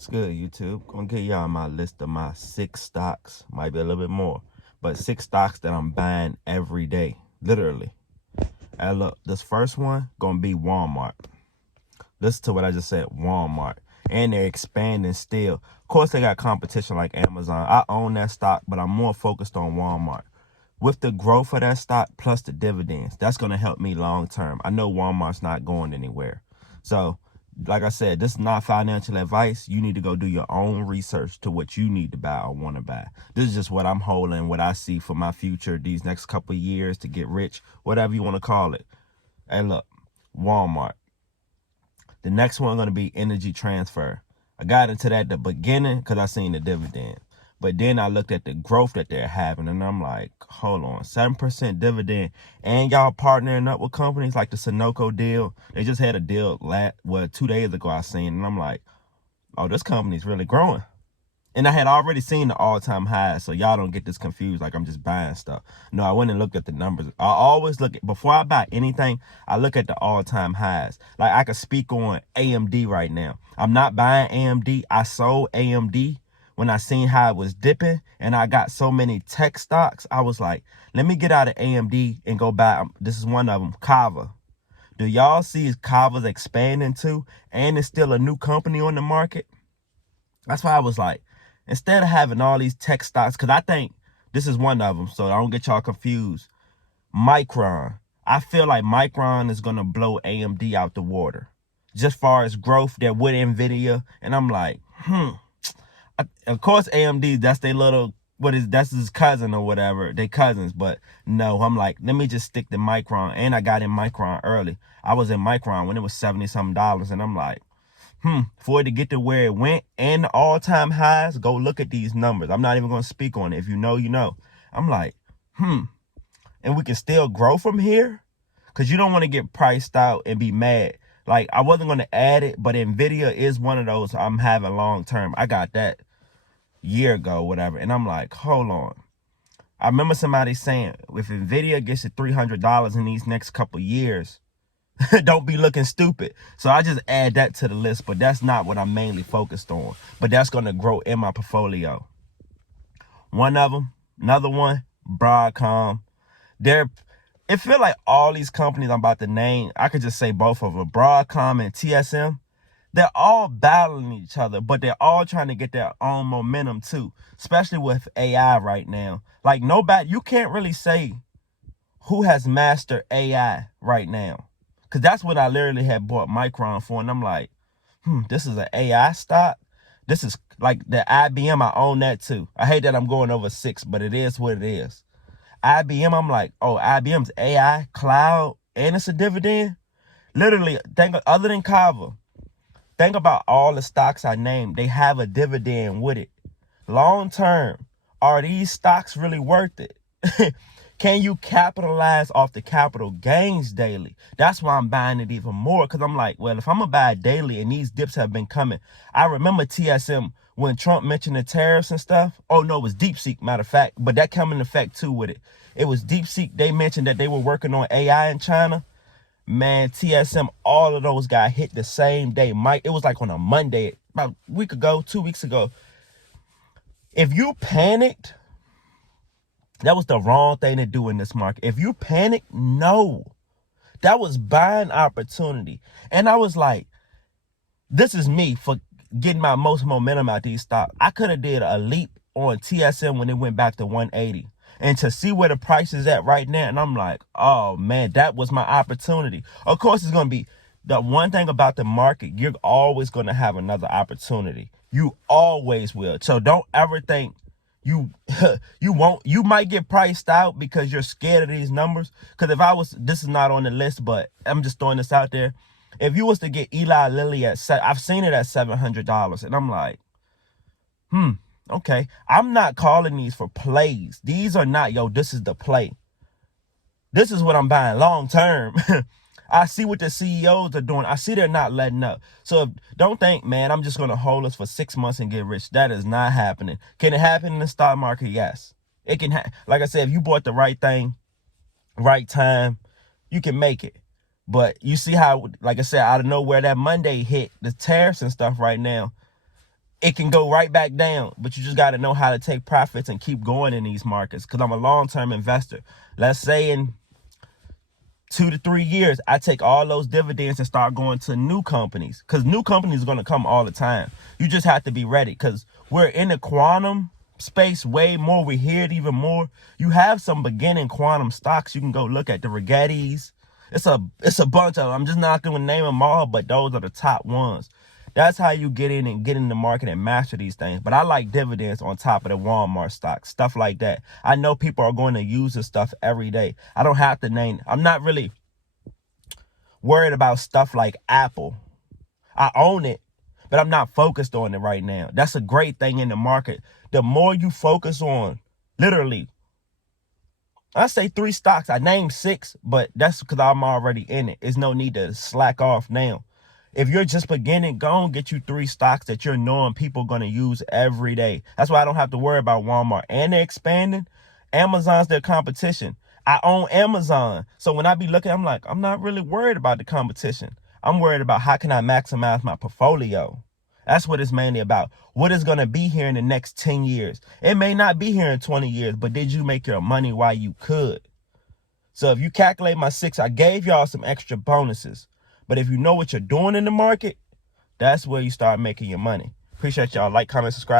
It's good, YouTube. Gonna give y'all my list of my 6 stocks. Might be a little bit more. But 6 stocks that I'm buying every day. Literally. And look, this first one gonna be Walmart. Listen to what I just said, Walmart. And they're expanding still. Of course, they got competition like Amazon. I own that stock, but I'm more focused on Walmart. With the growth of that stock plus the dividends, that's going to help me long term. I know Walmart's not going anywhere. So, like I said, this is not financial advice. You need to go do your own research to what you need to buy or want to buy. This is just what I'm holding, what I see for my future these next couple of years to get rich, whatever you want to call it. And look, Walmart. The next one going to be Energy Transfer. I got into that at the beginning because I seen the dividend. But then I looked at the growth that they're having, and I'm like, hold on, 7% dividend, and y'all partnering up with companies like the Sunoco deal. They just had a deal 2 days ago I seen, and I'm like, oh, this company's really growing. And I had already seen the all-time highs, so y'all don't get this confused like I'm just buying stuff. No, I went and looked at the numbers. I always look at, before I buy anything, I look at the all-time highs. Like I could speak on AMD right now. I'm not buying AMD. I sold AMD when I seen how it was dipping, and I got so many tech stocks. I was like, let me get out of AMD and go buy, this is one of them, Kava. Do y'all see Kava's expanding too? And it's still a new company on the market. That's why I was like, instead of having all these tech stocks, because I think this is one of them, so I don't get y'all confused. Micron. I feel like Micron is going to blow AMD out the water. Just far as growth, they're with NVIDIA. And I'm like, of course, AMD, that's their little, that's his cousin or whatever. They cousins. But no, I'm like, let me just stick to Micron. And I got in Micron early. I was in Micron when it was $70-something. And I'm like, for it to get to where it went and the all-time highs, go look at these numbers. I'm not even going to speak on it. If you know, you know. I'm like, and we can still grow from here? Because you don't want to get priced out and be mad. Like, I wasn't going to add it, but NVIDIA is one of those I'm having long-term. I got that year ago, whatever. And I'm like, hold on. I remember somebody saying, if NVIDIA gets to $300 in these next couple years, don't be looking stupid. So I just add that to the list, but that's not what I'm mainly focused on. But that's going to grow in my portfolio. One of them, another one, Broadcom. It feel like all these companies I'm about to name, I could just say both of them, Broadcom and TSM. They're all battling each other, but they're all trying to get their own momentum too, especially with AI right now. Like you can't really say who has mastered AI right now. Because that's what I literally had bought Micron for. And I'm like, this is an AI stock. This is like the IBM. I own that too. I hate that I'm going over 6, but it is what it is. IBM, I'm like, oh, IBM's AI, cloud, and it's a dividend. Literally, other than Kava, think about all the stocks I named. They have a dividend with it. Long term, are these stocks really worth it? Can you capitalize off the capital gains daily? That's why I'm buying it even more, because I'm like, well, if I'm going to buy it daily and these dips have been coming. I remember TSM when Trump mentioned the tariffs and stuff. Oh, no, it was DeepSeek, matter of fact. But that come in effect too with it. It was DeepSeek. They mentioned that they were working on AI in China. Man, TSM, all of those got hit the same day. It was like on a Monday, about a week ago, 2 weeks ago. If you panicked, that was the wrong thing to do in this market. If you panic, no. That was buying opportunity. And I was like, this is me for getting my most momentum out these stocks. I could have did a leap on TSM when it went back to 180. And to see where the price is at right now, and I'm like, oh, man, that was my opportunity. Of course, it's going to be the one thing about the market, you're always going to have another opportunity. You always will. So don't ever think you might get priced out because you're scared of these numbers. Because this is not on the list, but I'm just throwing this out there. If you was to get Eli Lilly I've seen it at $700, and I'm like, okay. I'm not calling these for plays. These are not, this is the play. This is what I'm buying long term. I see what the CEOs are doing. I see they're not letting up. So don't think, man, I'm just going to hold this for 6 months and get rich. That is not happening. Can it happen in the stock market? Yes. It can. Like I said, if you bought the right thing, right time, you can make it. But you see how, like I said, out of nowhere, that Monday hit, the tariffs and stuff right now. it can go right back down, but you just got to know how to take profits and keep going in these markets. Because I'm a long-term investor. Let's say in 2 to 3 years, I take all those dividends and start going to new companies, because new companies are going to come all the time. You just have to be ready, because we're in the quantum space way more. We hear it even more. You have some beginning quantum stocks. You can go look at the Rigettis. It's a bunch of them. I'm just not going to name them all, but those are the top ones. That's how you get in and get in the market and master these things. But I like dividends on top of the Walmart stocks, stuff like that. I know people are going to use this stuff every day. I don't have to name. I'm not really worried about stuff like Apple. I own it, but I'm not focused on it right now. That's a great thing in the market. The more you focus on, literally, I say 3 stocks. I named 6, but that's because I'm already in it. There's no need to slack off now. If you're just beginning, go and get you 3 stocks that you're knowing people are going to use every day. That's why I don't have to worry about Walmart. And they're expanding. Amazon's their competition. I own Amazon. So when I be looking, I'm like, I'm not really worried about the competition. I'm worried about how can I maximize my portfolio. That's what it's mainly about. What is going to be here in the next 10 years? It may not be here in 20 years, but did you make your money while you could? So if you calculate my 6, I gave y'all some extra bonuses. But if you know what you're doing in the market, that's where you start making your money. Appreciate y'all. Like, comment, subscribe.